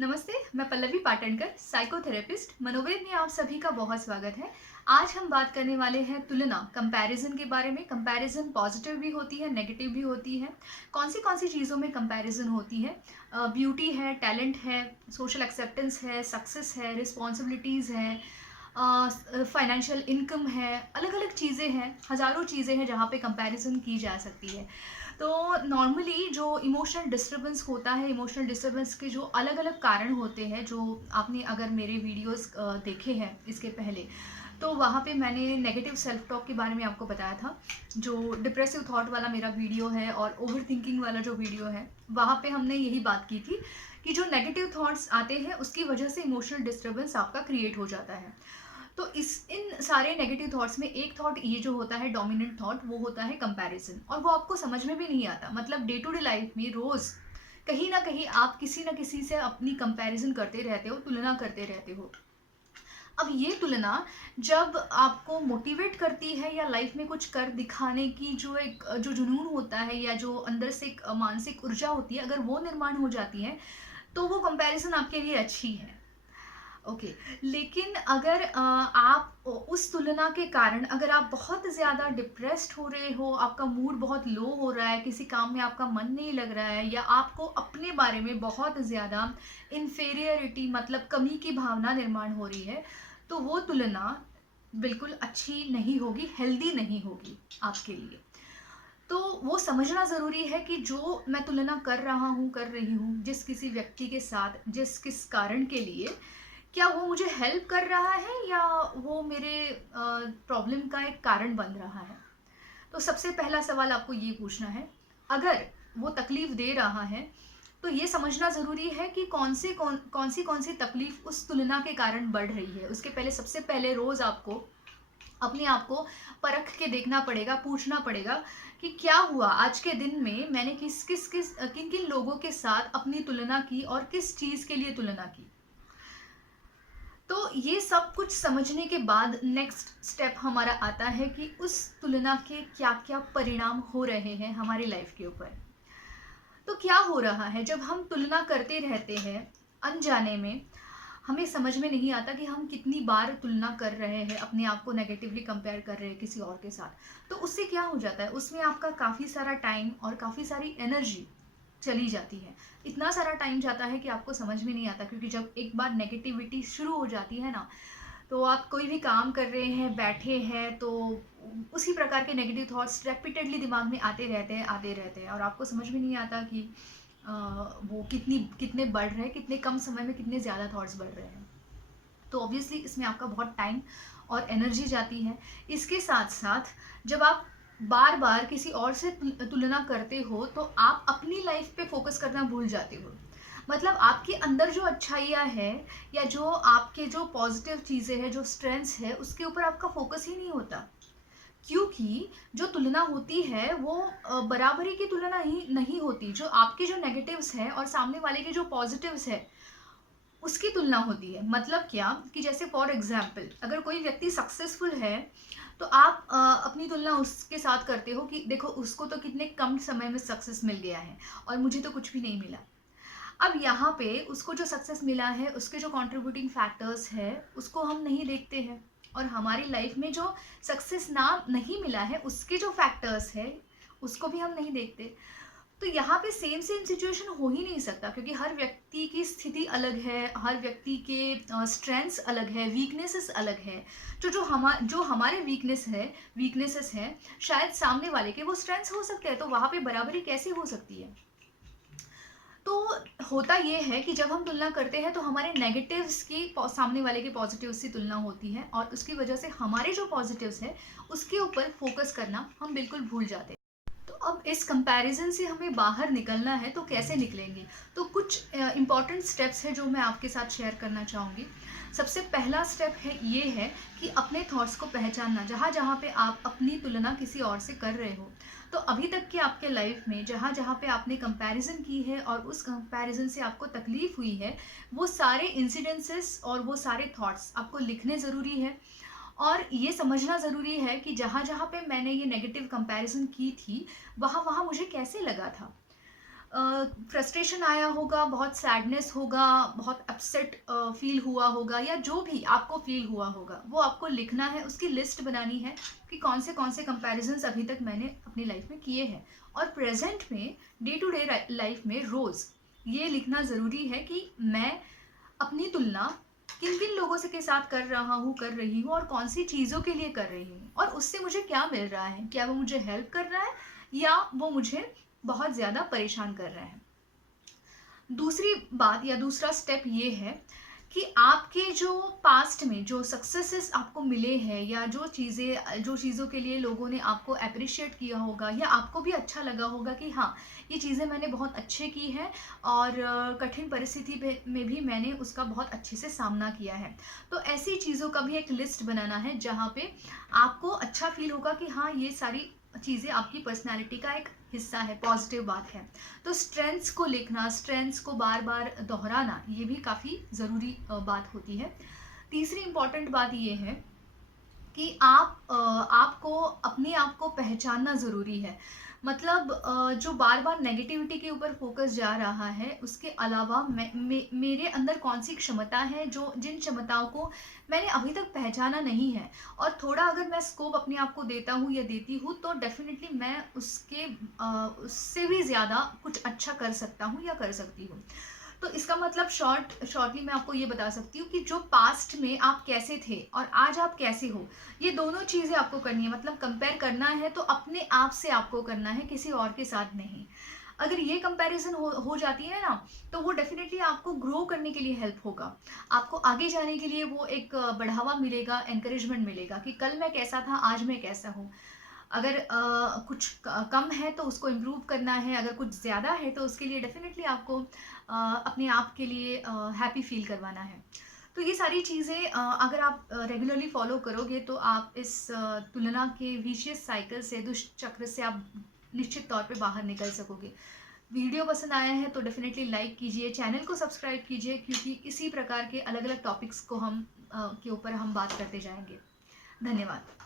नमस्ते, मैं पल्लवी पाटणकर, साइकोथेरेपिस्ट। मनोवेद में आप सभी का बहुत स्वागत है। आज हम बात करने वाले हैं तुलना, कंपैरिजन के बारे में। कंपैरिजन पॉजिटिव भी होती है, नेगेटिव भी होती है। कौन सी चीज़ों में कंपैरिजन होती है? ब्यूटी है, टैलेंट है, सोशल एक्सेप्टेंस है, सक्सेस है, रिस्पॉन्सिबिलिटीज़ है, फाइनेंशियल इनकम है, अलग अलग चीज़ें हैं, हज़ारों चीज़ें हैं जहाँ पे कंपैरिजन की जा सकती है। तो नॉर्मली जो इमोशनल डिस्टर्बेंस होता है, इमोशनल डिस्टर्बेंस के जो अलग अलग कारण होते हैं, जो आपने अगर मेरे वीडियोस देखे हैं इसके पहले, तो वहाँ पे मैंने नेगेटिव सेल्फ टॉक के बारे में आपको बताया था। जो डिप्रेसिव थॉट वाला मेरा वीडियो है और ओवर थिंकिंग वाला जो वीडियो है, वहाँ पे हमने यही बात की थी कि जो नेगेटिव थॉट्स आते हैं उसकी वजह से इमोशनल डिस्टर्बेंस आपका क्रिएट हो जाता है। तो इस इन सारे नेगेटिव थॉट्स में एक थॉट ये जो होता है डोमिनेंट थॉट, वो होता है कंपैरिजन, और वो आपको समझ में भी नहीं आता। मतलब डे टू डे लाइफ में रोज कहीं ना कहीं आप किसी ना किसी से अपनी कंपैरिजन करते रहते हो, तुलना करते रहते हो। अब ये तुलना जब आपको मोटिवेट करती है या लाइफ में कुछ कर दिखाने की जो जुनून होता है, या जो अंदर से एक मानसिक ऊर्जा होती है, अगर वो निर्माण हो जाती है, तो वो कंपैरिजन आपके लिए अच्छी है। ओके। लेकिन अगर आप उस तुलना के कारण अगर आप बहुत ज़्यादा डिप्रेस्ड हो रहे हो, आपका मूड बहुत लो हो रहा है, किसी काम में आपका मन नहीं लग रहा है, या आपको अपने बारे में बहुत ज़्यादा इन्फेरियरिटी मतलब कमी की भावना निर्माण हो रही है, तो वो तुलना बिल्कुल अच्छी नहीं होगी, हेल्दी नहीं होगी आपके लिए। तो वो समझना ज़रूरी है कि जो मैं तुलना कर रहा हूँ, कर रही हूँ, जिस किसी व्यक्ति के साथ, जिस किस कारण के लिए, क्या वो मुझे हेल्प कर रहा है या वो मेरे प्रॉब्लम का एक कारण बन रहा है? तो सबसे पहला सवाल आपको ये पूछना है। अगर वो तकलीफ दे रहा है, तो ये समझना ज़रूरी है कि कौन सी तकलीफ उस तुलना के कारण बढ़ रही है। उसके पहले सबसे पहले रोज़ आपको अपने आप को परख के देखना पड़ेगा, पूछना पड़ेगा कि क्या हुआ आज के दिन में, मैंने किन किन लोगों के साथ अपनी तुलना की और किस चीज़ के लिए तुलना की। तो ये सब कुछ समझने के बाद नेक्स्ट स्टेप हमारा आता है कि उस तुलना के क्या-क्या परिणाम हो रहे हैं हमारी लाइफ के ऊपर। तो क्या हो रहा है जब हम तुलना करते रहते हैं अनजाने में, हमें समझ में नहीं आता कि हम कितनी बार तुलना कर रहे हैं, अपने आप को नेगेटिवली कंपेयर कर रहे हैं किसी और के साथ। तो उससे क्या हो जाता है, उसमें आपका काफ़ी सारा टाइम और काफ़ी सारी एनर्जी चली जाती है। इतना सारा टाइम जाता है कि आपको समझ में नहीं आता, क्योंकि जब एक बार नेगेटिविटी शुरू हो जाती है ना, तो आप कोई भी काम कर रहे हैं, बैठे हैं, तो उसी प्रकार के नेगेटिव थॉट्स रिपीटेडली दिमाग में आते रहते हैं, और आपको समझ में नहीं आता कि अ, वो कितने बढ़ रहे हैं, कितने कम समय में कितने ज़्यादा थॉट्स बढ़ रहे हैं। तो ऑब्वियसली इसमें आपका बहुत टाइम और एनर्जी जाती है। इसके साथ-साथ जब आप बार-बार किसी और से तुलना करते हो, तो आप अपनी लाइफ पे फ़ोकस करना भूल जाते हो। मतलब आपके अंदर जो अच्छाइयाँ हैं, या जो आपके जो पॉज़िटिव चीज़ें हैं, जो स्ट्रेंथ्स है, उसके ऊपर आपका फ़ोकस ही नहीं होता। क्योंकि जो तुलना होती है वो बराबरी की तुलना ही नहीं होती। जो आपके जो नेगेटिव्स हैं और सामने वाले के जो पॉज़िटिव्स हैं, उसकी तुलना होती है। मतलब क्या कि जैसे फॉर एग्जाम्पल, अगर कोई व्यक्ति सक्सेसफुल है, तो आप अपनी तुलना उसके साथ करते हो कि देखो उसको तो कितने कम समय में सक्सेस मिल गया है और मुझे तो कुछ भी नहीं मिला। अब यहाँ पे उसको जो सक्सेस मिला है, उसके जो कंट्रीब्यूटिंग फैक्टर्स है, उसको हम नहीं देखते हैं, और हमारी लाइफ में जो सक्सेस ना नहीं मिला है, उसके जो फैक्टर्स है, उसको भी हम नहीं देखते। तो यहाँ पे सेम सेम सिचुएशन हो ही नहीं सकता, क्योंकि हर व्यक्ति की स्थिति अलग है, हर व्यक्ति के स्ट्रेंथ्स अलग है, वीकनेसेस अलग है। जो हमारे वीकनेसेस हैं, शायद सामने वाले के वो स्ट्रेंथ्स हो सकते हैं, तो वहाँ पे बराबरी कैसे हो सकती है? तो होता ये है कि जब हम तुलना करते हैं, तो हमारे नेगेटिव्स की सामने वाले के पॉजिटिव्स से तुलना होती है, और उसकी वजह से हमारे जो पॉजिटिव्स है उसके ऊपर फोकस करना हम बिल्कुल भूल जाते हैं। तो अब इस कंपैरिजन से हमें बाहर निकलना है, तो कैसे निकलेंगे? तो कुछ इम्पॉर्टेंट स्टेप्स हैं जो मैं आपके साथ शेयर करना चाहूँगी। सबसे पहला स्टेप है ये है कि अपने थॉट्स को पहचानना। जहाँ जहाँ पे आप अपनी तुलना किसी और से कर रहे हो, तो अभी तक की आपके लाइफ में जहाँ जहाँ पे आपने कंपैरिजन की है और उस कंपैरिजन से आपको तकलीफ हुई है, वो सारे इंसिडेंसेस और वो सारे थॉट्स आपको लिखने ज़रूरी है। और ये समझना ज़रूरी है कि जहाँ जहाँ पे मैंने ये नेगेटिव कंपैरिजन की थी, वहाँ वहाँ मुझे कैसे लगा था। फ्रस्ट्रेशन आया होगा, बहुत सैडनेस होगा, बहुत अपसेट फील हुआ होगा, या जो भी आपको फील हुआ होगा वो आपको लिखना है, उसकी लिस्ट बनानी है कि कौन से कंपैरिजंस अभी तक मैंने अपनी लाइफ में किए हैं। और प्रेजेंट में डे टू डे लाइफ में रोज़ ये लिखना ज़रूरी है कि मैं अपनी तुलना किन किन लोगों से के साथ कर रहा हूँ, कर रही हूँ, और कौन सी चीज़ों के लिए कर रही हूँ, और उससे मुझे क्या मिल रहा है। क्या वो मुझे हेल्प कर रहा है या वो मुझे बहुत ज़्यादा परेशान कर रहा है। दूसरी बात या दूसरा स्टेप ये है कि आपके जो पास्ट में जो सक्सेसेस आपको मिले हैं, या जो चीज़ों के लिए लोगों ने आपको अप्रिशिएट किया होगा, या आपको भी अच्छा लगा होगा कि हाँ, ये चीज़ें मैंने बहुत अच्छे की हैं, और कठिन परिस्थिति में भी मैंने उसका बहुत अच्छे से सामना किया है। तो ऐसी चीज़ों का भी एक लिस्ट बनाना है जहाँ पे आपको अच्छा फील होगा कि हाँ, ये सारी चीज़ें आपकी पर्सनैलिटी का एक हिस्सा है, पॉजिटिव बात है। तो स्ट्रेंथ्स को लिखना, स्ट्रेंथ्स को बार बार दोहराना, ये भी काफ़ी ज़रूरी बात होती है। तीसरी इम्पॉर्टेंट बात ये है कि आपको अपने आप को पहचानना ज़रूरी है। मतलब जो बार-बार नेगेटिविटी के ऊपर फ़ोकस जा रहा है, उसके अलावा मेरे अंदर कौन-सी क्षमता है, जो जिन क्षमताओं को मैंने अभी तक पहचाना नहीं है, और थोड़ा अगर मैं स्कोप अपने आप को देता हूँ या देती हूँ, तो डेफ़िनिटली मैं उससे भी ज़्यादा कुछ अच्छा कर सकता हूँ या कर सकती हूँ। तो इसका मतलब शॉर्टली मैं आपको ये बता सकती हूँ कि जो पास्ट में आप कैसे थे और आज आप कैसे हो, ये दोनों चीज़ें आपको करनी है। मतलब कंपेयर करना है तो अपने आप से आपको करना है, किसी और के साथ नहीं। अगर ये कंपैरिजन हो जाती है ना, तो वो डेफिनेटली आपको ग्रो करने के लिए हेल्प होगा। आपको आगे जाने के लिए वो एक बढ़ावा मिलेगा, एनकरेजमेंट मिलेगा कि कल मैं कैसा था, आज मैं कैसा हूँ। अगर कुछ कम है तो उसको इम्प्रूव करना है, अगर कुछ ज़्यादा है तो उसके लिए डेफ़िनेटली आपको अपने आप के लिए हैप्पी फ़ील करवाना है। तो ये सारी चीज़ें अगर आप रेगुलरली फ़ॉलो करोगे, तो आप इस तुलना के विशियस साइकिल से, दुष्चक्र से आप निश्चित तौर पे बाहर निकल सकोगे। वीडियो पसंद आया है तो डेफ़िनेटली लाइक कीजिए, चैनल को सब्सक्राइब कीजिए, क्योंकि इसी प्रकार के अलग-अलग टॉपिक्स को के ऊपर हम बात करते जाएँगे। धन्यवाद।